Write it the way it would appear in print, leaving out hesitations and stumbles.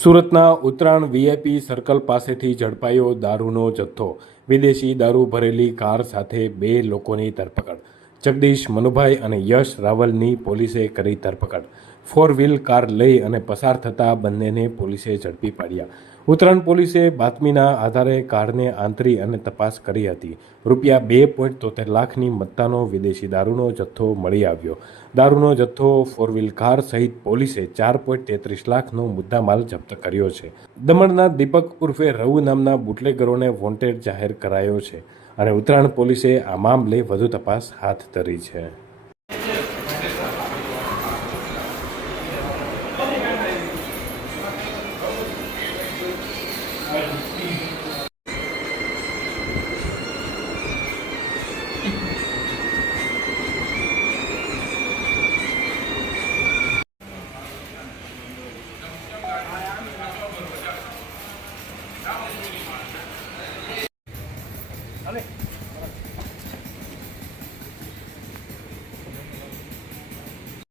સુરતના Uttarayan VIP circle પાસેથી ઝડપાયો દારૂનો જથ્થો। વિદેશી દારૂ ભરેલી કાર સાથે 2 લોકોની ધરપકડ। જગદીશ મનુભાઈ અને યશ રાવલની પોલીસે કરી ધરપકડ। 4 વ્હીલ કાર લઈ અને પસાર થતા બંનેને પોલીસે ઝડપી પાડ્યા। ઉત્તરાયણ પોલીસે બાતમીના આધારે કારને આંતરી અને તપાસ કરી હતી। રૂપિયા 2.73 લાખની મત્તાનો વિદેશી દારૂનો જથ્થો મળી આવ્યો। દારૂનો જથ્થો 4 વ્હીલ કાર સહિત પોલીસે 4.33 લાખનો મુદ્દામાલ જપ્ત કર્યો છે। દમણના દીપક ઉર્ફે રઘુ નામના બુટલેગરોને વોન્ટેડ જાહેર કરાયો છે અને ઉત્તરાયણ પોલીસે આ મામલે વધુ તપાસ હાથ ધરી છે।